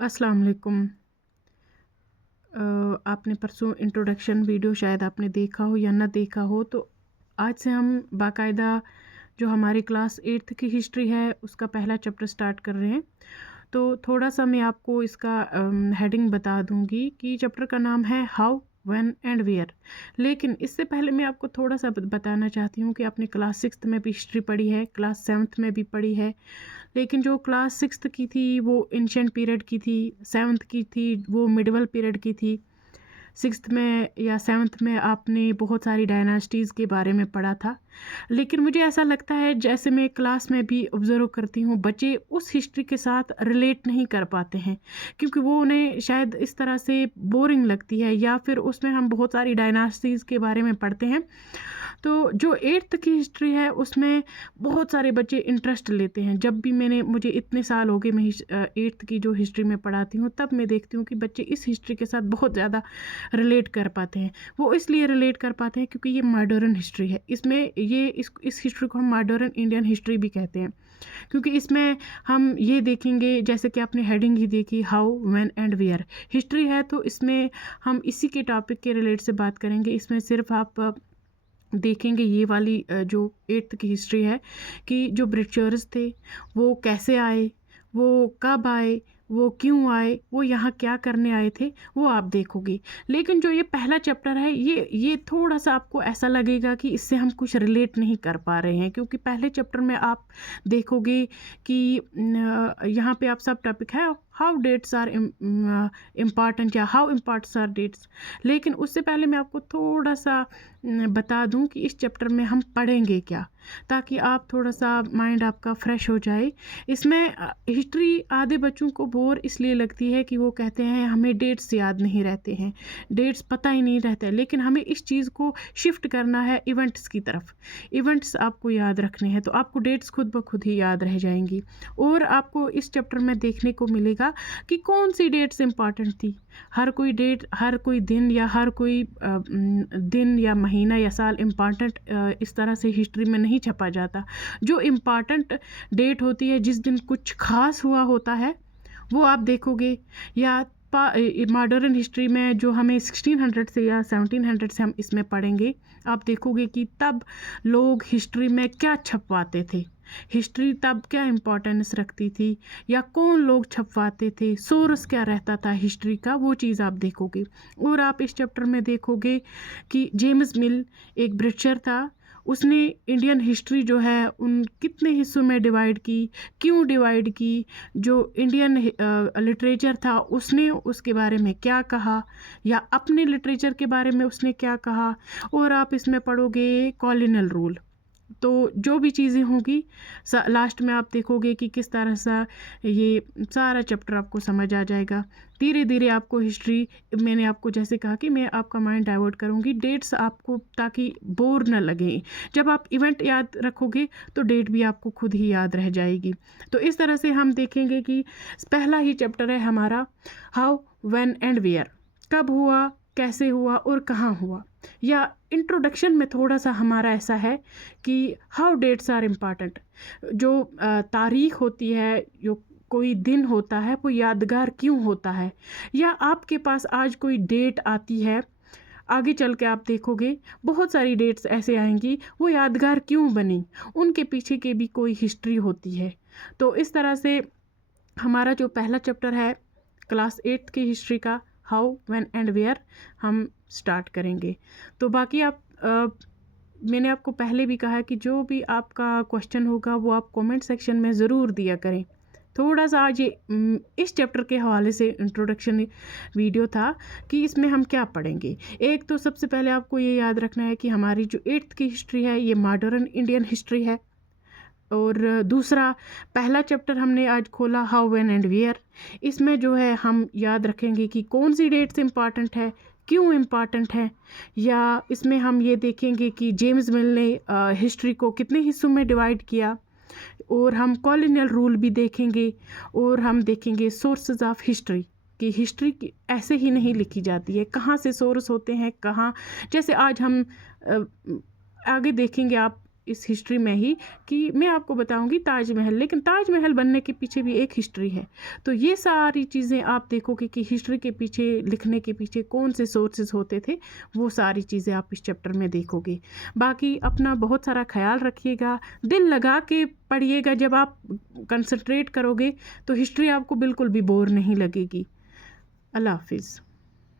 अस्सलाम वालेकुम। आपने परसों इंट्रोडक्शन वीडियो शायद आपने देखा हो या ना देखा हो, तो आज से हम बाकायदा जो हमारी क्लास 8th की हिस्ट्री है उसका पहला चैप्टर स्टार्ट कर रहे हैं। तो थोड़ा सा मैं आपको इसका हेडिंग बता दूंगी कि चैप्टर का नाम है हाउ व्हेन एंड वेयर। लेकिन इससे पहले मैं आपको थोड़ा सा बताना चाहती हूँ कि आपने क्लास 6th में भी हिस्ट्री पढ़ी है, क्लास 7th में भी पढ़ी है। लेकिन जो क्लास 6th की थी वो एंशिएंट पीरियड की थी, 7th की थी वो मिडिवल पीरियड की थी। 6th में या 7th में आपने बहुत सारी डायनास्टीज़ के बारे में पढ़ा था। लेकिन मुझे ऐसा लगता है, जैसे मैं क्लास में भी ऑब्ज़र्व करती हूँ, बच्चे उस हिस्ट्री के साथ रिलेट नहीं कर पाते हैं, क्योंकि वो उन्हें शायद इस तरह से बोरिंग लगती है, या फिर उसमें हम बहुत सारी डायनास्टीज़ के बारे में पढ़ते हैं। तो जो 8th की हिस्ट्री है उसमें बहुत सारे बच्चे इंटरेस्ट लेते हैं। जब भी मुझे इतने साल हो गए, मैं 8th की जो हिस्ट्री में पढ़ाती हूँ, तब मैं देखती हूँ कि बच्चे इस हिस्ट्री के साथ बहुत ज़्यादा रिलेट कर पाते हैं। वो इसलिए रिलेट कर पाते हैं क्योंकि ये मॉडर्न हिस्ट्री है। इसमें इस हिस्ट्री को हम मॉडर्न इंडियन हिस्ट्री भी कहते हैं, क्योंकि इसमें हम ये देखेंगे, जैसे कि आपने हेडिंग ही देखी, how when and where history है, तो इसमें हम इसी के टॉपिक के रिलेट से बात करेंगे। इसमें सिर्फ आप देखेंगे ये वाली जो 8th की हिस्ट्री है कि जो ब्रिटिशर्स थे वो कैसे आए, वो कब आए, वो क्यों आए, वो यहाँ क्या करने आए थे, वो आप देखोगे। लेकिन जो ये पहला चैप्टर है, ये थोड़ा सा आपको ऐसा लगेगा कि इससे हम कुछ रिलेट नहीं कर पा रहे हैं, क्योंकि पहले चैप्टर में आप देखोगे कि यहाँ पे आप सब टॉपिक है हाउ डेट्स आर इम्पॉर्टेंट या हाउ इम्पॉर्टेंट आर डेट्स। लेकिन उससे पहले मैं आपको थोड़ा सा बता दूं कि इस चैप्टर में हम पढ़ेंगे क्या, ताकि आप थोड़ा सा माइंड आपका फ्रेश हो जाए। इसमें हिस्ट्री आधे बच्चों को बोर इसलिए लगती है कि वो कहते हैं हमें डेट्स याद नहीं रहते हैं, डेट्स पता ही नहीं रहता है। लेकिन हमें इस चीज़ को शिफ्ट करना है इवेंट्स की तरफ। इवेंट्स आपको याद रखने हैं, तो आपको डेट्स खुद ब खुद ही याद रह जाएंगी। और आपको इस चैप्टर में देखने को मिलेगा कि कौन सी डेट्स इंपॉर्टेंट थी। हर कोई डेट, हर कोई दिन, या हर कोई दिन या महीना या साल इम्पॉर्टेंट इस तरह से हिस्ट्री में नहीं छपा जाता। जो इम्पॉर्टेंट डेट होती है, जिस दिन कुछ खास हुआ होता है, वो आप देखोगे। या मॉडर्न हिस्ट्री में जो हमें 1600 से या 1700 से हम इसमें पढ़ेंगे, आप देखोगे कि तब लोग हिस्ट्री में क्या छपवाते थे, हिस्ट्री तब क्या इम्पोर्टेंस रखती थी, या कौन लोग छपवाते थे, सोर्स क्या रहता था हिस्ट्री का, वो चीज़ आप देखोगे। और आप इस चैप्टर में देखोगे कि जेम्स मिल एक ब्रिटिशर था, उसने इंडियन हिस्ट्री जो है उन कितने हिस्सों में डिवाइड की, क्यों डिवाइड की, जो इंडियन लिटरेचर था उसने उसके बारे में क्या कहा, या अपने लिटरेचर के बारे में उसने क्या कहा। और आप इसमें पढ़ोगे कॉलोनियल रूल। तो जो भी चीज़ें होंगी लास्ट में आप देखोगे कि किस तरह सा ये सारा चैप्टर आपको समझ आ जाएगा। धीरे धीरे आपको हिस्ट्री, मैंने आपको जैसे कहा कि मैं आपका माइंड डाइवर्ट करूँगी डेट्स आपको, ताकि बोर न लगे। जब आप इवेंट याद रखोगे तो डेट भी आपको खुद ही याद रह जाएगी। तो इस तरह से हम देखेंगे कि पहला ही चैप्टर है हमारा हाउ व्हेन एंड वेयर, कब हुआ, कैसे हुआ और कहाँ हुआ। या इंट्रोडक्शन में थोड़ा सा हमारा ऐसा है कि हाउ डेट्स आर इम्पॉर्टेंट। जो तारीख होती है, जो कोई दिन होता है, वो यादगार क्यों होता है। या आपके पास आज कोई डेट आती है, आगे चल के आप देखोगे बहुत सारी डेट्स ऐसे आएंगी, वो यादगार क्यों बनी, उनके पीछे के भी कोई हिस्ट्री होती है। तो इस तरह से हमारा जो पहला चैप्टर है क्लास 8 की हिस्ट्री का, हाउ व्हेन एंड वेयर, हम स्टार्ट करेंगे। तो बाकी मैंने आपको पहले भी कहा कि जो भी आपका क्वेश्चन होगा वो आप कमेंट सेक्शन में ज़रूर दिया करें। थोड़ा सा आज इस चैप्टर के हवाले से इंट्रोडक्शन वीडियो था कि इसमें हम क्या पढ़ेंगे। एक तो सबसे पहले आपको ये याद रखना है कि हमारी जो 8th की हिस्ट्री है ये मॉडर्न इंडियन हिस्ट्री है। और दूसरा, पहला चैप्टर हमने आज खोला हाउ व्हेन एंड वेयर। इसमें जो है हम याद रखेंगे कि कौन सी डेट्स इम्पॉर्टेंट है, क्यों इम्पॉर्टेंट है। या इसमें हम ये देखेंगे कि जेम्स मिल ने हिस्ट्री को कितने हिस्सों में डिवाइड किया। और हम कॉलोनियल रूल भी देखेंगे। और हम देखेंगे सोर्सेज ऑफ हिस्ट्री, कि हिस्ट्री ऐसे ही नहीं लिखी जाती है, कहाँ से सोर्स होते हैं, कहाँ। जैसे आज हम आगे देखेंगे, आप इस हिस्ट्री में ही कि मैं आपको बताऊंगी ताजमहल, लेकिन ताजमहल बनने के पीछे भी एक हिस्ट्री है। तो ये सारी चीज़ें आप देखोगे कि हिस्ट्री के पीछे, लिखने के पीछे कौन से सोर्सेज होते थे, वो सारी चीज़ें आप इस चैप्टर में देखोगे। बाकी अपना बहुत सारा ख्याल रखिएगा, दिल लगा के पढ़िएगा। जब आप कंसंट्रेट करोगे तो हिस्ट्री आपको बिल्कुल भी बोर नहीं लगेगी। अल्लाह हाफिज़।